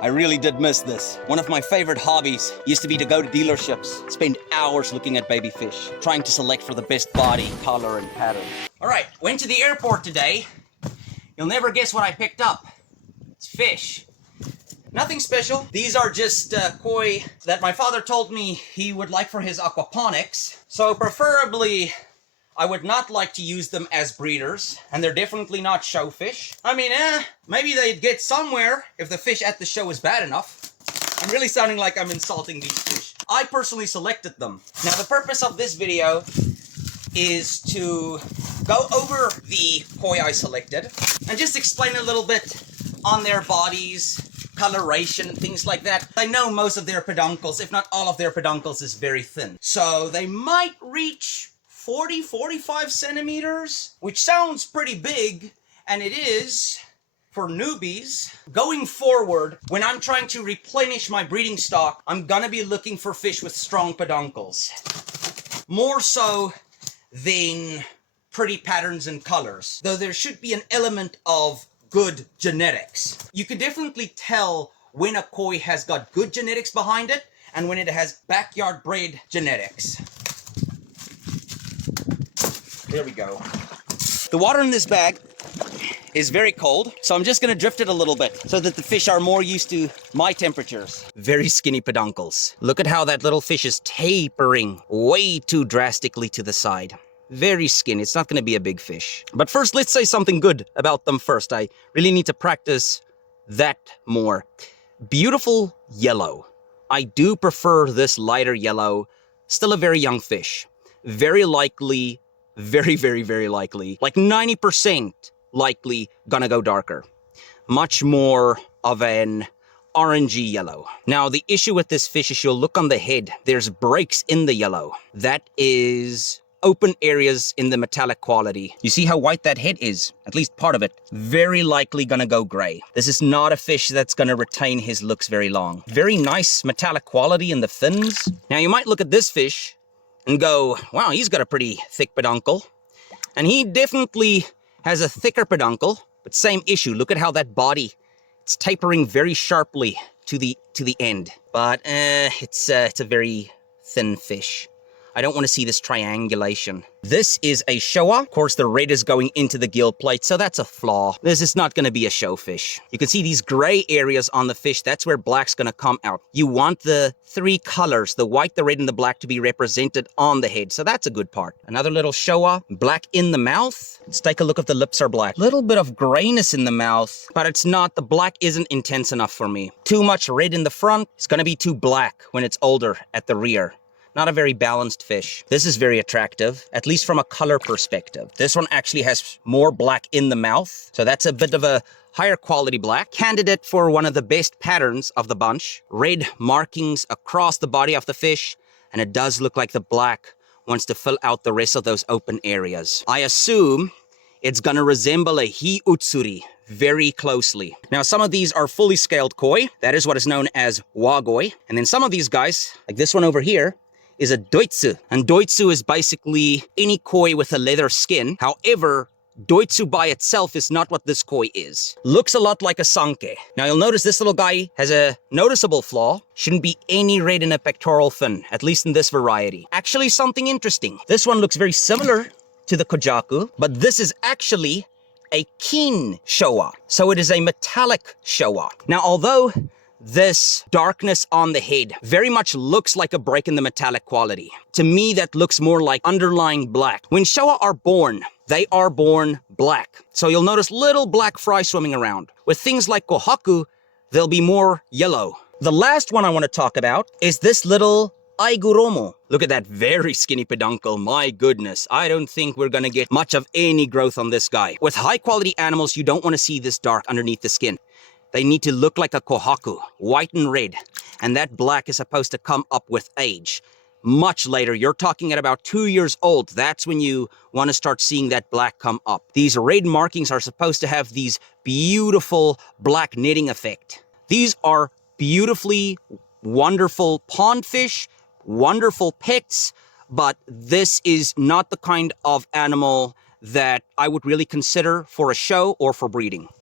I really did miss this. One of my favorite hobbies used to be to go to dealerships, spend hours looking at baby fish, trying to select for the best body, color, and pattern. All right, went to the airport today. You'll never guess what I picked up. It's fish. Nothing special. These are just koi that my father told me he would like for his aquaponics. So preferably, I would not like to use them as breeders, and they're definitely not show fish. I mean, maybe they'd get somewhere if the fish at the show is bad enough. I'm really sounding like I'm insulting these fish. I personally selected them. Now, the purpose of this video is to go over the koi I selected and just explain a little bit on their bodies, coloration, and things like that. I know most of their peduncles, if not all of their peduncles, is very thin. So they might reach 40, 45 centimeters, which sounds pretty big, and it is for newbies. Going forward, when I'm trying to replenish my breeding stock, I'm gonna be looking for fish with strong peduncles. More so than pretty patterns and colors, though there should be an element of good genetics. You can definitely tell when a koi has got good genetics behind it and when it has backyard bred genetics. There we go. The water in this bag is very cold, so I'm just gonna drift it a little bit so that the fish are more used to my temperatures. Very skinny peduncles. Look at how that little fish is tapering way too drastically to the side. Very skinny. It's not gonna be a big fish. But first, let's say something good about them first. I really need to practice that more. Beautiful yellow. I do prefer this lighter yellow. Still a very young fish. Very likely, very likely, like 90% likely gonna go darker. Much more of an orangey yellow. Now, the issue with this fish is you'll look on the head, there's breaks in the yellow. That is open areas in the metallic quality. You see how white that head is? At least part of it. Very likely gonna go gray. This is not a fish that's gonna retain his looks very long. Very nice metallic quality in the fins. Now, you might look at this fish and go, wow, he's got a pretty thick peduncle. And he definitely has a thicker peduncle, but same issue. Look at how that body, it's tapering very sharply to the end. But it's a very thin fish. I don't want to see this triangulation. This is a showa. Of course, the red is going into the gill plate, so that's a flaw. This is not going to be a show fish. You can see these gray areas on the fish. That's where black's going to come out. You want the three colors, the white, the red, and the black, to be represented on the head, so that's a good part. Another little showa. Black in the mouth. Let's take a look if the lips are black. Little bit of grayness in the mouth, but it's not. The black isn't intense enough for me. Too much red in the front. It's going to be too black when it's older at the rear. Not a very balanced fish. This is very attractive, at least from a color perspective. This one actually has more black in the mouth, so that's a bit of a higher quality black. Candidate for one of the best patterns of the bunch. Red markings across the body of the fish, and it does look like the black wants to fill out the rest of those open areas. I assume it's gonna resemble a hi utsuri very closely. Now, some of these are fully scaled koi. That is what is known as wagoi. And then some of these guys, like this one over here, is a doitsu. And doitsu is basically any koi with a leather skin. However, doitsu by itself is not what this koi is. Looks a lot like a sanke. Now, you'll notice this little guy has a noticeable flaw. Shouldn't be any red in a pectoral fin, at least in this variety. Actually, something interesting. This one looks very similar to the kojaku, but this is actually a kin showa. So it is a metallic showa. Now, although this darkness on the head very much looks like a break in the metallic quality, to me that looks more like underlying black. When showa are born, they are born black. So you'll notice little black fry swimming around. With things like kohaku, they'll be more yellow. The last one I want to talk about is this little aiguromo. Look at that very skinny peduncle. My goodness, I don't think we're gonna get much of any growth on this guy. With high quality animals, you don't want to see this dark underneath the skin. They need to look like a kohaku, white and red. And that black is supposed to come up with age. Much later, you're talking at about 2 years old. That's when you want to start seeing that black come up. These red markings are supposed to have these beautiful black knitting effect. These are beautifully wonderful pond fish, wonderful pets, but this is not the kind of animal that I would really consider for a show or for breeding.